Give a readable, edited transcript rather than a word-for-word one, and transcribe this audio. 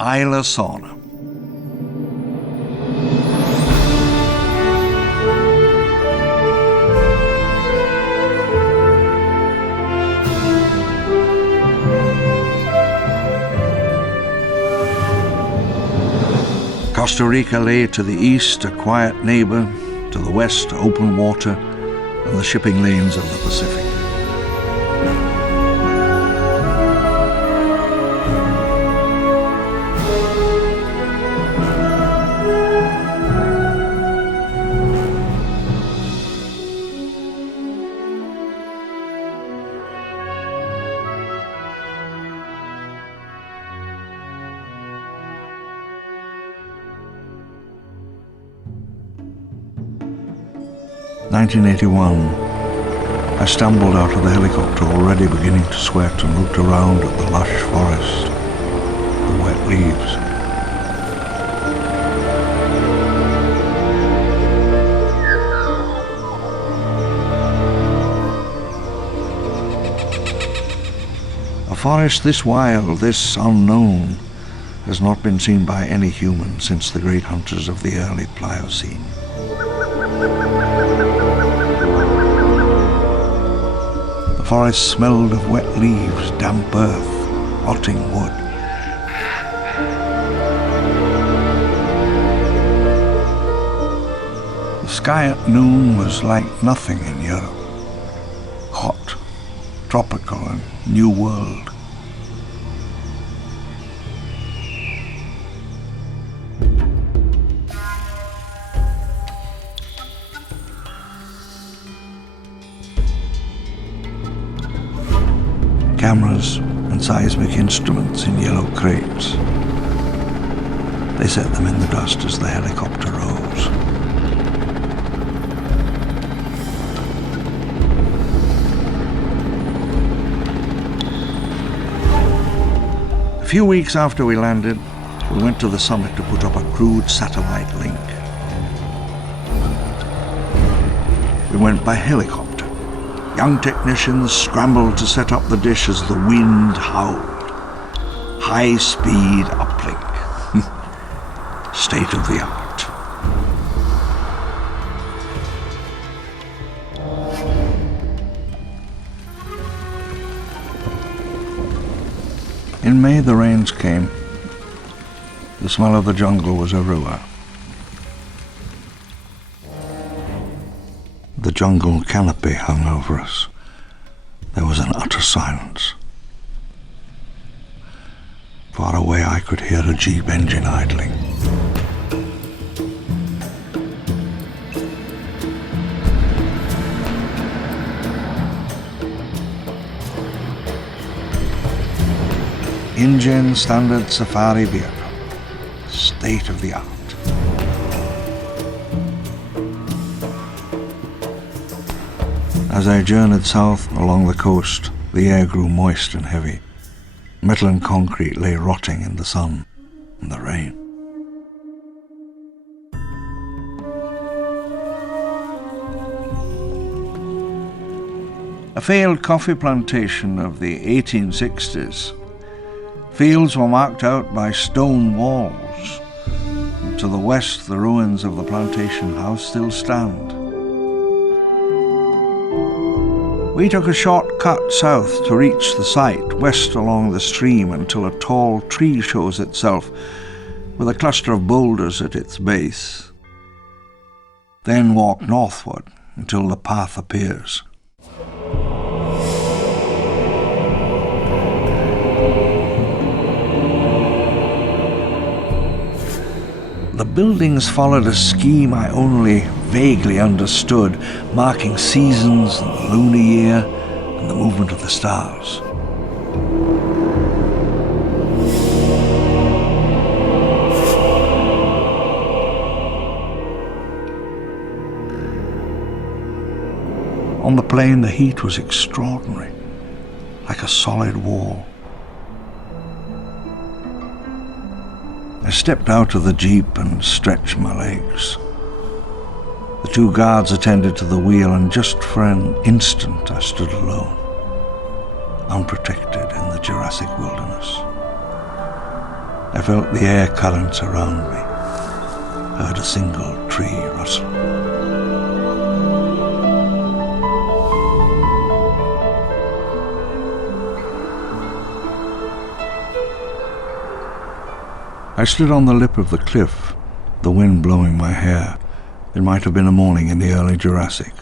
Isla Sorna. Costa Rica lay to the east, a quiet neighbor, to the west, open water, and the shipping lanes of the Pacific. "1981. I stumbled out of the helicopter, already beginning to sweat, and looked around at the lush forest, the wet leaves. A forest this wild, this unknown, has not been seen by any human since the great hunters of the early Pliocene. The forest smelled of wet leaves, damp earth, rotting wood. The sky at noon was like nothing in Europe. Hot, tropical, and new world. Cameras and seismic instruments in yellow crates. They set them in the dust as the helicopter rose. A few weeks after we landed, we went to the summit to put up a crude satellite link. We went by helicopter. Young technicians scrambled to set up the dish as the wind howled. High-speed uplink. State of the art. In May, the rains came. The smell of the jungle was everywhere. The jungle canopy hung over us. There was an utter silence. Far away I could hear a jeep engine idling. InGen standard safari vehicle. State of the art. As I journeyed south along the coast, the air grew moist and heavy. Metal and concrete lay rotting in the sun and the rain. A failed coffee plantation of the 1860s. Fields were marked out by stone walls. And to the west, the ruins of the plantation house still stand. We took a short cut south to reach the site, west along the stream until a tall tree shows itself with a cluster of boulders at its base. Then walk northward until the path appears. The buildings followed a scheme I only vaguely understood, marking seasons and the lunar year and the movement of the stars. On the plain, the heat was extraordinary, like a solid wall. I stepped out of the jeep and stretched my legs. The two guards attended to the wheel, and just for an instant I stood alone, unprotected in the Jurassic wilderness. I felt the air currents around me, heard a single tree rustle. I stood on the lip of the cliff, the wind blowing my hair. It might have been a morning in the early Jurassic.